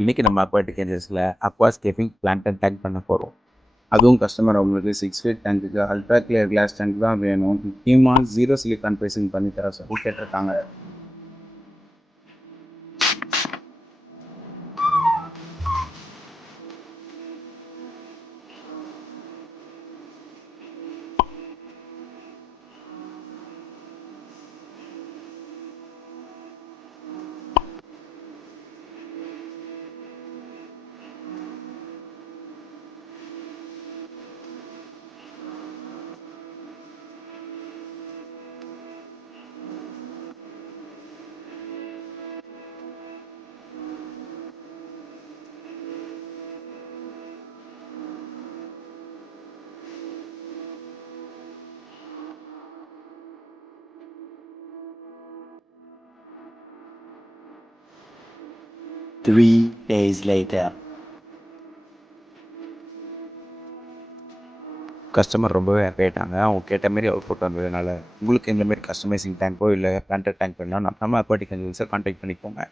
இன்றைக்கி நம்ம அக்வாட்டிக் ஏஞ்சல்ஸில் அக்வாஸ்கேப்பிங் பிளான்ட் அண்ட் டேங்க் பண்ண போகிறோம். அதுவும் கஸ்டமர் அவங்களுக்கு 6 ஃபீட் டேங்க்குக்கு அல்ட்ரா கிளியர் கிளாஸ் டேங்க் தான் வேணும். முக்கியமாக 0 சிலிக்கான் பேசிங் பண்ணி தர சொல்லி கேட்டிருக்காங்க. Three days later. கஸ்டமர் ரொம்பவே ஹாப்பி ஆகிட்டாங்க. அவங்க கேட்ட மாரி அவுட் புட் வந்ததுனால உங்களுக்கு இந்தமாரி கஸ்டமைசிங் டேங்க்கோ இல்லை பிளான்ட் டேங்க் வேணும்னா நம்ம அக்வாட்டிக் ஏஞ்சல்ஸை கான்டாக்ட் பண்ணிக்கோங்க.